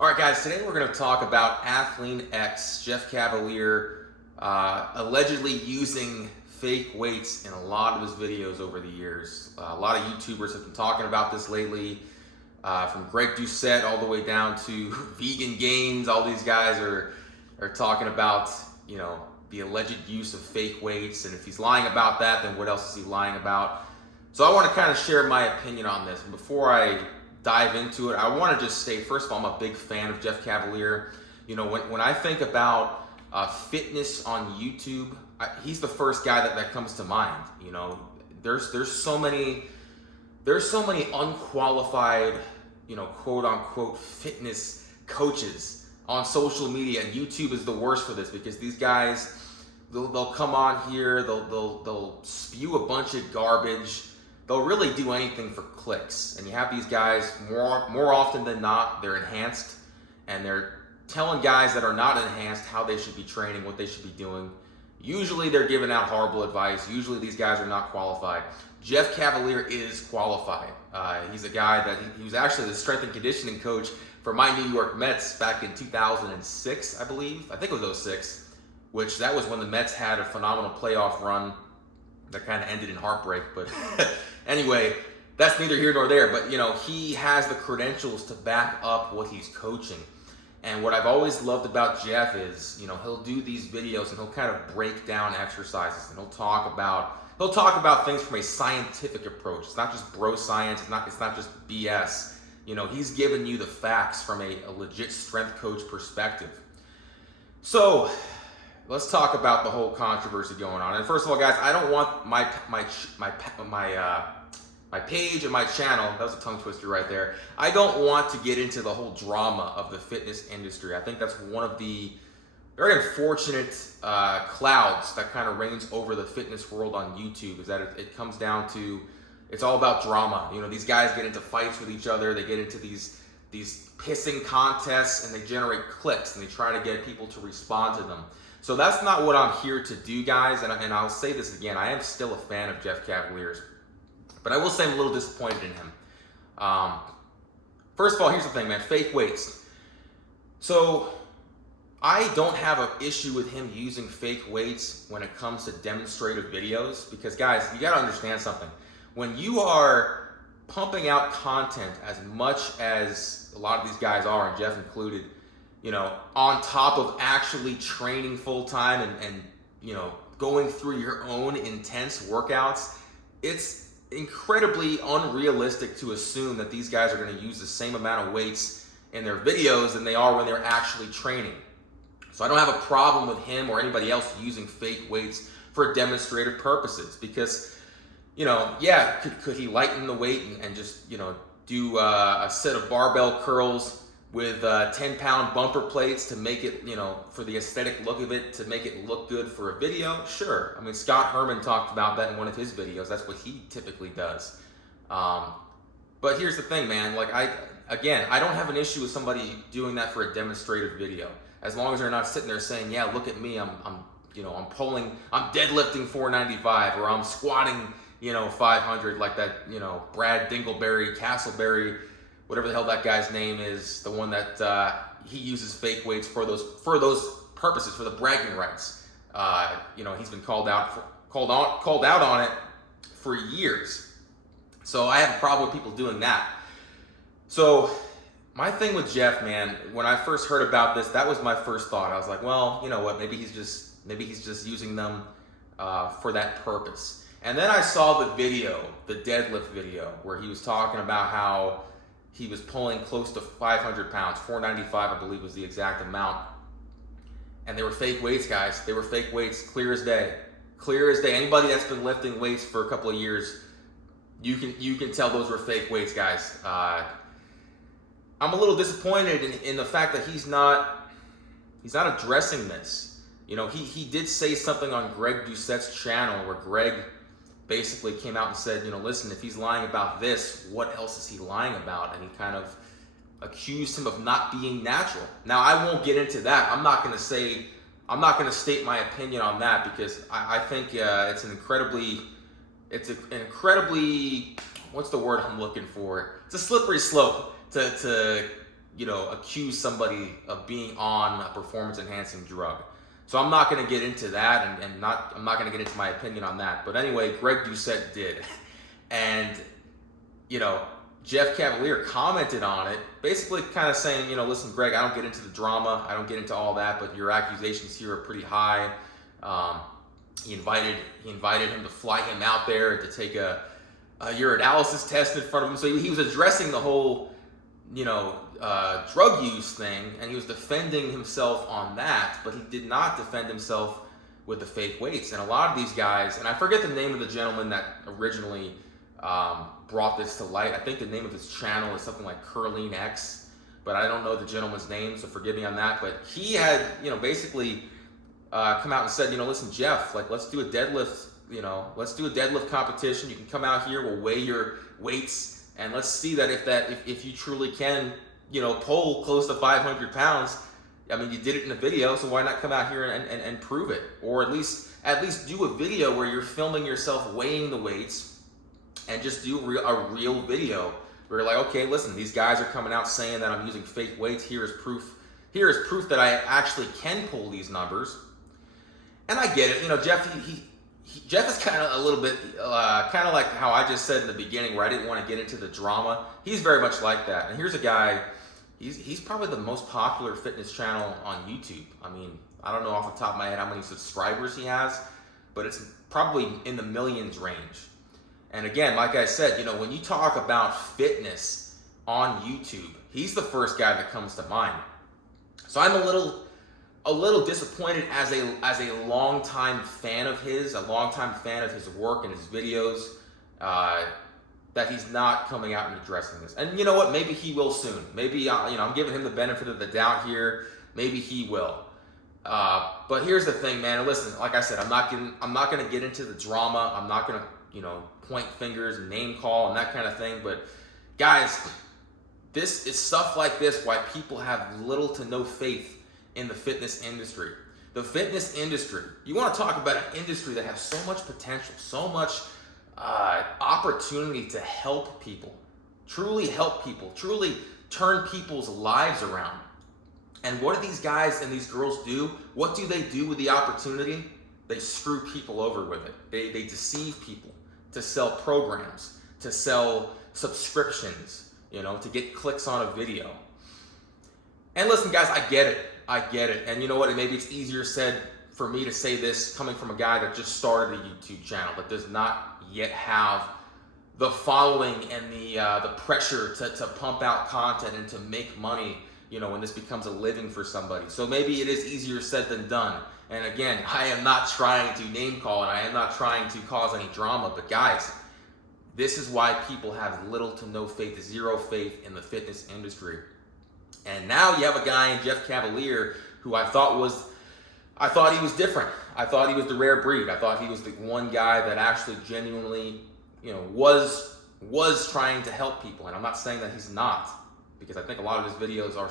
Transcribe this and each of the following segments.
All right, guys, today we're going to talk about Athlean X, Jeff Cavalier, allegedly using fake weights in a lot of his videos over the years. A lot of YouTubers have been talking about this lately, from Greg Doucette all the way down to Vegan Games. All these guys are talking about, the alleged use of fake weights, and if he's lying about that, then what else is he lying about? So I want to kind of share my opinion on this. Before I dive into it, I want to just say, first of all, I'm a big fan of Jeff Cavalier. When I think about fitness on YouTube, he's the first guy that comes to mind. There's so many unqualified, quote unquote fitness coaches on social media, and YouTube is the worst for this because these guys, they'll come on here, they'll spew a bunch of garbage. They'll really do anything for clicks. And you have these guys, more often than not, they're enhanced, and they're telling guys that are not enhanced how they should be training, what they should be doing. Usually they're giving out horrible advice. Usually these guys are not qualified. Jeff Cavalier is qualified. He's a guy that he was actually the strength and conditioning coach for my New York Mets back in 2006, I believe. I think it was 06, which that was when the Mets had a phenomenal playoff run that kind of ended in heartbreak. But anyway, that's neither here nor there. But, he has the credentials to back up what he's coaching. And what I've always loved about Jeff is, he'll do these videos and he'll kind of break down exercises, and he'll talk about things from a scientific approach. It's not just bro science. It's not just BS. He's giving you the facts from a legit strength coach perspective. So let's talk about the whole controversy going on. And first of all, guys, I don't want my page and my channel, that was a tongue twister right there, I don't want to get into the whole drama of the fitness industry. I think that's one of the very unfortunate clouds that kind of reigns over the fitness world on YouTube, is that it comes down to, it's all about drama. These guys get into fights with each other, they get into these pissing contests, and they generate clicks, and they try to get people to respond to them. So that's not what I'm here to do, guys, and I'll say this again, I am still a fan of Jeff Cavalier's, but I will say I'm a little disappointed in him. First of all, here's the thing, man, fake weights. So I don't have an issue with him using fake weights when it comes to demonstrative videos, because guys, you gotta understand something. When you are pumping out content as much as a lot of these guys are, and Jeff included, on top of actually training full time and going through your own intense workouts, it's incredibly unrealistic to assume that these guys are going to use the same amount of weights in their videos than they are when they're actually training. So I don't have a problem with him or anybody else using fake weights for demonstrative purposes, because could he lighten the weight and just do a set of barbell curls with 10-pound bumper plates to make it, for the aesthetic look of it, to make it look good for a video? Sure. I mean, Scott Herman talked about that in one of his videos. That's what he typically does. But here's the thing, man. I don't have an issue with somebody doing that for a demonstrative video, as long as they're not sitting there saying, yeah, look at me, I'm deadlifting 495, or I'm squatting, 500, like that, Brad Dingleberry, Castleberry, whatever the hell that guy's name is, the one that he uses fake weights for those purposes, for the bragging rights. He's been called out on it for years. So I have a problem with people doing that. So my thing with Jeff, man, when I first heard about this, that was my first thought. I was like, well, you know what? Maybe he's just using them for that purpose. And then I saw the video, the deadlift video, where he was talking about how he was pulling close to 500 pounds, 495, I believe was the exact amount. And they were fake weights, guys. They were fake weights, clear as day. Clear as day. Anybody that's been lifting weights for a couple of years, you can tell those were fake weights, guys. I'm a little disappointed in the fact that he's not addressing this. He did say something on Greg Doucette's channel where Greg basically came out and said, listen, if he's lying about this, what else is he lying about? And he kind of accused him of not being natural. Now, I won't get into that. I'm not going to state my opinion on that, because I think it's an incredibly, what's the word I'm looking for? It's a slippery slope to accuse somebody of being on a performance enhancing drug. So I'm not going to get into that, and I'm not going to get into my opinion on that. But anyway, Greg Doucette did. And, Jeff Cavaliere commented on it, basically kind of saying, listen, Greg, I don't get into the drama. I don't get into all that, but your accusations here are pretty high. He invited him to fly him out there to take a urinalysis test in front of him. So he was addressing the whole, drug use thing, and he was defending himself on that, but he did not defend himself with the fake weights. And a lot of these guys, and I forget the name of the gentleman that originally brought this to light. I think the name of his channel is something like Athlean X, but I don't know the gentleman's name, so forgive me on that. But he had, basically come out and said, listen, Jeff, like, let's do a deadlift, let's do a deadlift competition. You can come out here, we'll weigh your weights, and let's see that if you truly can, pull close to 500 pounds. I mean, you did it in a video, so why not come out here and prove it? Or at least do a video where you're filming yourself weighing the weights, and just do a real video where you're like, okay, listen, these guys are coming out saying that I'm using fake weights. Here is proof that I actually can pull these numbers. And I get it, Jeff. Jeff is kind of a little bit, kind of like how I just said in the beginning, where I didn't want to get into the drama. He's very much like that. And here's a guy. He's probably the most popular fitness channel on YouTube. I mean, I don't know off the top of my head how many subscribers he has, but it's probably in the millions range. And again, like I said, when you talk about fitness on YouTube, he's the first guy that comes to mind. So I'm a little disappointed as a longtime fan of his, work and his videos, that he's not coming out and addressing this. And you know what? Maybe he will soon. Maybe I'm giving him the benefit of the doubt here. Maybe he will. But here's the thing, man. Listen, like I said, I'm not going to get into the drama. I'm not going to point fingers and name call and that kind of thing. But guys, this is stuff like this why people have little to no faith in the fitness industry. The fitness industry, you want to talk about an industry that has so much potential, so much opportunity to help people, truly turn people's lives around. And what do these guys and these girls do? What do they do with the opportunity? They screw people over with it. They deceive people to sell programs, to sell subscriptions, to get clicks on a video. And listen, guys, I get it. And you know what? Maybe it's easier said for me to say this coming from a guy that just started a YouTube channel, that does not yet have the following and the pressure to pump out content and to make money, when this becomes a living for somebody. So maybe it is easier said than done. And again, I am not trying to name call, and I am not trying to cause any drama, but guys, this is why people have little to no faith, zero faith in the fitness industry. And now you have a guy in Jeff Cavaliere who I thought he was different. I thought he was the rare breed. I thought he was the one guy that actually genuinely, was trying to help people. And I'm not saying that he's not, because I think a lot of his videos are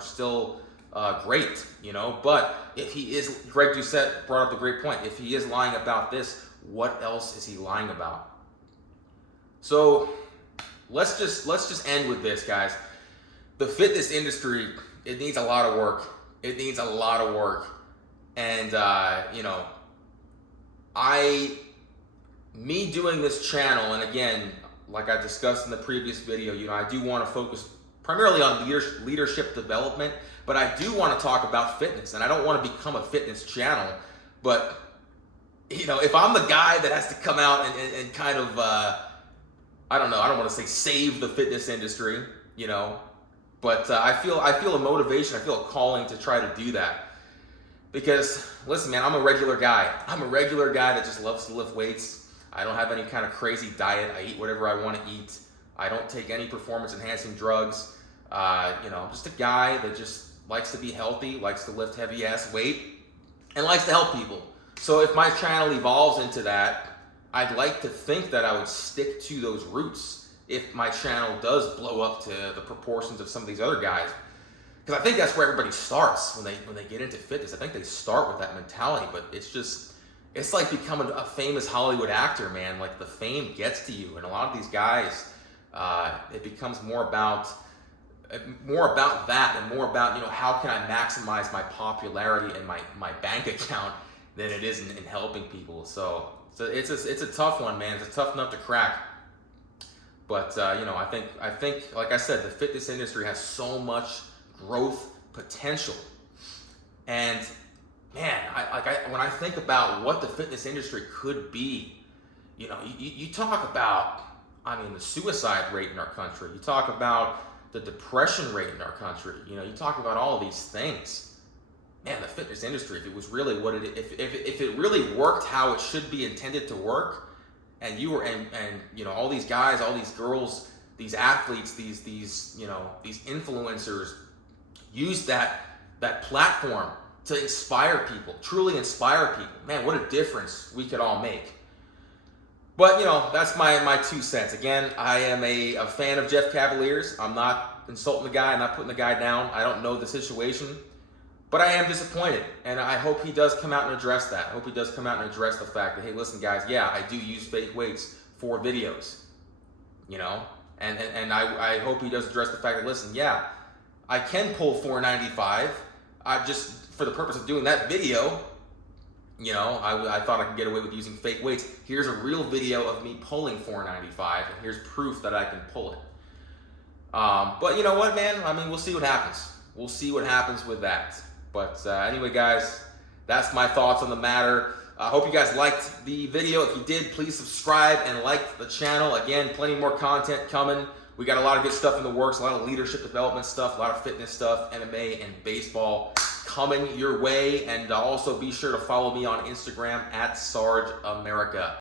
still great, But if he is, Greg Doucette brought up the great point. If he is lying about this, what else is he lying about? So let's just end with this, guys. The fitness industry, it needs a lot of work. And, me doing this channel, and again, like I discussed in the previous video, I do want to focus primarily on leadership development, but I do want to talk about fitness, and I don't want to become a fitness channel. But, if I'm the guy that has to come out and kind of, I don't want to say save the fitness industry, but I feel a motivation, I feel a calling to try to do that. Because, listen, man, I'm a regular guy. I'm a regular guy that just loves to lift weights. I don't have any kind of crazy diet. I eat whatever I want to eat. I don't take any performance-enhancing drugs. I'm just a guy that just likes to be healthy, likes to lift heavy-ass weight, and likes to help people. So if my channel evolves into that, I'd like to think that I would stick to those roots if my channel does blow up to the proportions of some of these other guys. Because I think that's where everybody starts when they get into fitness. I think they start with that mentality, but it's like becoming a famous Hollywood actor, man. Like, the fame gets to you, and a lot of these guys, it becomes more about more about that and more about, you know, how can I maximize my popularity and my bank account than it is in helping people. So it's a tough one, man. It's a tough nut to crack. But you know, I think like I said, the fitness industry has so much growth potential. And man, when I think about what the fitness industry could be, you know, you talk about, I mean, the suicide rate in our country. You talk about the depression rate in our country. You know, you talk about all these things. Man, the fitness industry, if it was really what it, if it really worked how it should be intended to work, and you were, and you know, all these guys, all these girls, these athletes, these you know, these influencers use that platform to inspire people, truly inspire people. Man, what a difference we could all make. But, you know, that's my 2 cents. Again, I am a fan of Jeff Cavaliers. I'm not insulting the guy. I'm not putting the guy down. I don't know the situation. But I am disappointed. And I hope he does come out and address that. I hope he does come out and address the fact that, hey, listen, guys, yeah, I do use fake weights for videos. You know? And I hope he does address the fact that, listen, yeah, I can pull 495. I just, for the purpose of doing that video, you know, I thought I could get away with using fake weights. Here's a real video of me pulling 495, and here's proof that I can pull it. But you know what, man? I mean, we'll see what happens. We'll see what happens with that. But anyway, guys, that's my thoughts on the matter. I hope you guys liked the video. If you did, please subscribe and like the channel. Again, plenty more content coming. We got a lot of good stuff in the works, a lot of leadership development stuff, a lot of fitness stuff, MMA and baseball coming your way. And also be sure to follow me on Instagram @SargeAmerica.